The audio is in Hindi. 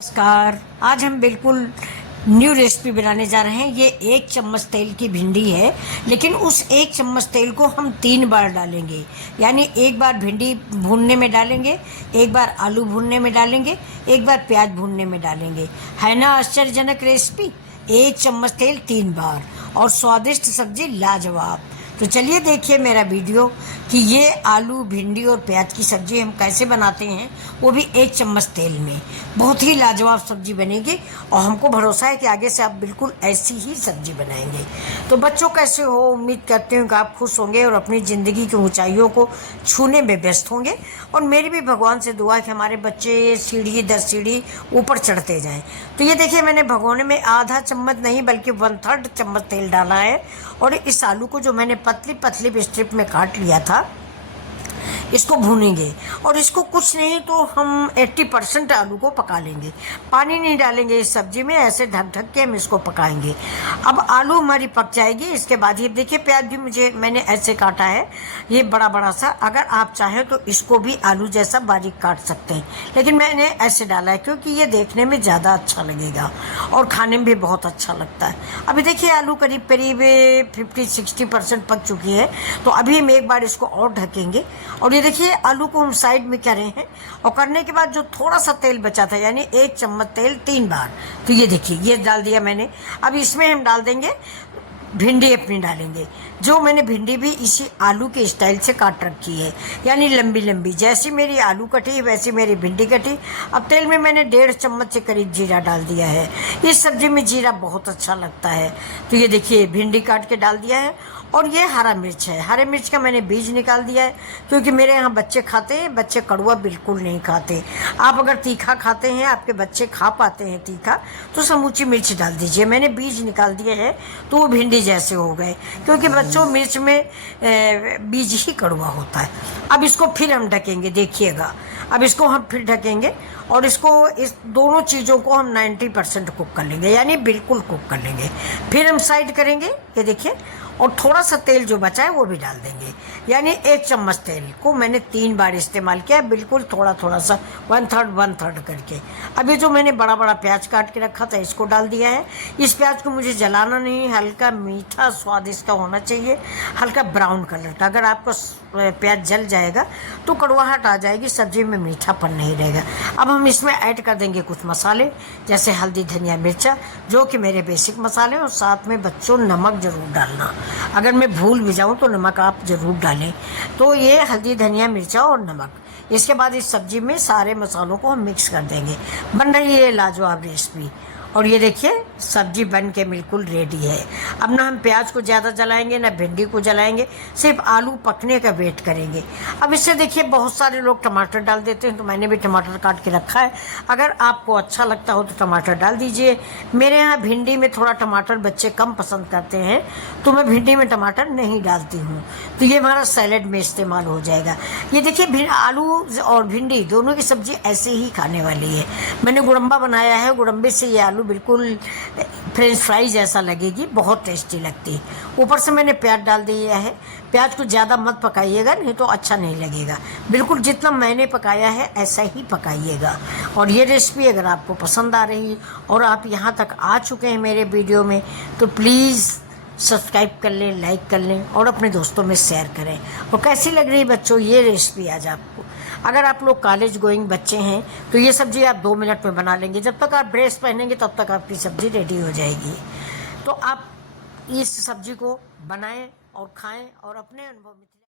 नमस्कार। आज हम बिल्कुल न्यू रेसिपी बनाने जा रहे हैं। ये 1 चम्मच तेल की भिंडी है, लेकिन उस 1 चम्मच तेल को हम 3 बार डालेंगे। यानी एक बार भिंडी भूनने में डालेंगे, एक बार आलू भूनने में डालेंगे, एक बार प्याज भूनने में डालेंगे। है ना आश्चर्यजनक रेसिपी। 1 चम्मच तेल 3 बार और स्वादिष्ट सब्जी लाजवाब। तो चलिए देखिए मेरा वीडियो कि ये आलू भिंडी और प्याज की सब्ज़ी हम कैसे बनाते हैं, वो भी 1 चम्मच तेल में। बहुत ही लाजवाब सब्ज़ी बनेगी और हमको भरोसा है कि आगे से आप बिल्कुल ऐसी ही सब्ज़ी बनाएंगे। तो बच्चों कैसे हो, उम्मीद करती हूँ कि आप खुश होंगे और अपनी ज़िंदगी की ऊंचाइयों को छूने में व्यस्त होंगे। और मेरी भी भगवान से दुआ है कि हमारे बच्चे सीढ़ी दर सीढ़ी ऊपर चढ़ते जाएँ। तो ये देखिए मैंने भगोने में आधा चम्मच नहीं बल्कि 1/3 चम्मच तेल डाला है। और इस आलू को जो मैंने पतली पतली स्ट्रिप में काट लिया था, इसको भूनेंगे। और इसको कुछ नहीं तो हम 80% आलू को पका लेंगे। पानी नहीं डालेंगे इस सब्जी में, ऐसे ढक ढक के हम इसको पकाएंगे। अब आलू हमारी पक जाएगी। इसके बाद ये देखिए प्याज भी मैंने ऐसे काटा है, ये बड़ा बड़ा सा। अगर आप चाहें तो इसको भी आलू जैसा बारीक काट सकते हैं, लेकिन मैंने ऐसे डाला है क्योंकि ये देखने में ज़्यादा अच्छा लगेगा और खाने में भी बहुत अच्छा लगता है। अभी देखिए आलू करीब करीब 50-60% पक चुकी है। तो अभी हम एक बार इसको और ढकेंगे। और ये देखिए आलू को हम साइड में कर रहे हैं। और करने के बाद जो थोड़ा सा तेल बचा था, यानी 1 चम्मच तेल 3 बार, तो ये देखिए ये डाल दिया मैंने। अब इसमें हम डाल देंगे भिंडी, अपनी डालेंगे। जो मैंने भिंडी भी इसी आलू के स्टाइल से काट रखी है, यानी लंबी लंबी। जैसी मेरी आलू कटी वैसी मेरी भिंडी कटी। अब तेल में मैंने 1.5 चम्मच से करीब जीरा डाल दिया है। इस सब्जी में जीरा बहुत अच्छा लगता है। तो ये देखिए भिंडी काट के डाल दिया है। और ये हरा मिर्च है। हरे मिर्च का मैंने बीज निकाल दिया है, क्योंकि मेरे यहाँ बच्चे खाते हैं। बच्चे कड़वा बिल्कुल नहीं खाते। आप अगर तीखा खाते हैं, आपके बच्चे खा पाते हैं तीखा, तो समूची मिर्च डाल दीजिए। मैंने बीज निकाल दिए हैं तो वो भिंडी जैसे हो गए, क्योंकि बच्चों मिर्च में बीज ही कड़वा होता है। अब इसको फिर हम ढकेंगे, देखिएगा। अब इसको हम फिर ढकेंगे और इसको, इस दोनों चीज़ों को हम 90% कुक कर लेंगे, यानी बिल्कुल कुक कर लेंगे। फिर हम साइड करेंगे, ये देखिए। और थोड़ा सा तेल जो बचा है वो भी डाल देंगे, यानी 1 चम्मच तेल को मैंने 3 बार इस्तेमाल किया, बिल्कुल थोड़ा थोड़ा सा 1/3 करके। अभी जो मैंने बड़ा बड़ा प्याज काट के रखा था, इसको डाल दिया है। इस प्याज को मुझे जलाना नहीं, हल्का मीठा स्वाद इसका होना चाहिए, हल्का ब्राउन कलर का। अगर आपको प्याज जल जाएगा तो कड़वाहट आ जाएगी, सब्जी में मीठापन नहीं रहेगा। अब हम इसमें ऐड कर देंगे कुछ मसाले, जैसे हल्दी, धनिया, मिर्चा, जो कि मेरे बेसिक मसाले। और साथ में बच्चों नमक ज़रूर डालना, अगर मैं भूल भी जाऊँ तो नमक आप ज़रूर डालें। तो ये हल्दी, धनिया, मिर्चा और नमक। इसके बाद इस सब्जी में सारे मसालों को हम मिक्स कर देंगे। बन रही है लाजवाब रेसिपी। और ये देखिए सब्जी बन के बिल्कुल रेडी है। अब ना हम प्याज को ज़्यादा जलाएंगे, ना भिंडी को जलाएंगे, सिर्फ आलू पकने का वेट करेंगे। अब इससे देखिए बहुत सारे लोग टमाटर डाल देते हैं, तो मैंने भी टमाटर काट के रखा है। अगर आपको अच्छा लगता हो तो टमाटर डाल दीजिए। मेरे यहाँ भिंडी में थोड़ा टमाटर बच्चे कम पसंद करते हैं, तो मैं भिंडी में टमाटर नहीं डालती हूँ। तो ये हमारा सैलेड में इस्तेमाल हो जाएगा। ये देखिए आलू और भिंडी दोनों की सब्ज़ी ऐसे ही खाने वाली है। मैंने गुड़म्बा बनाया है, गुड़म्बे से ये आलू बिल्कुल फ्रेंच फ्राई जैसा लगेगी, बहुत टेस्टी लगती है। ऊपर से मैंने प्याज डाल दिया है। प्याज को ज़्यादा मत पकाइएगा, नहीं तो अच्छा नहीं लगेगा। बिल्कुल जितना मैंने पकाया है ऐसा ही पकाइएगा। और ये रेसिपी अगर आपको पसंद आ रही और आप यहाँ तक आ चुके हैं मेरे वीडियो में, तो प्लीज़ सब्सक्राइब कर लें, लाइक कर लें और अपने दोस्तों में शेयर करें। और कैसी लग रही बच्चों ये रेसिपी आज आपको? अगर आप लोग कॉलेज गोइंग बच्चे हैं तो ये सब्ज़ी आप 2 मिनट में बना लेंगे। जब तक आप ड्रेस पहनेंगे तब तक आपकी सब्ज़ी रेडी हो जाएगी। तो आप इस सब्ज़ी को बनाएं और खाएं और अपने अनुभव में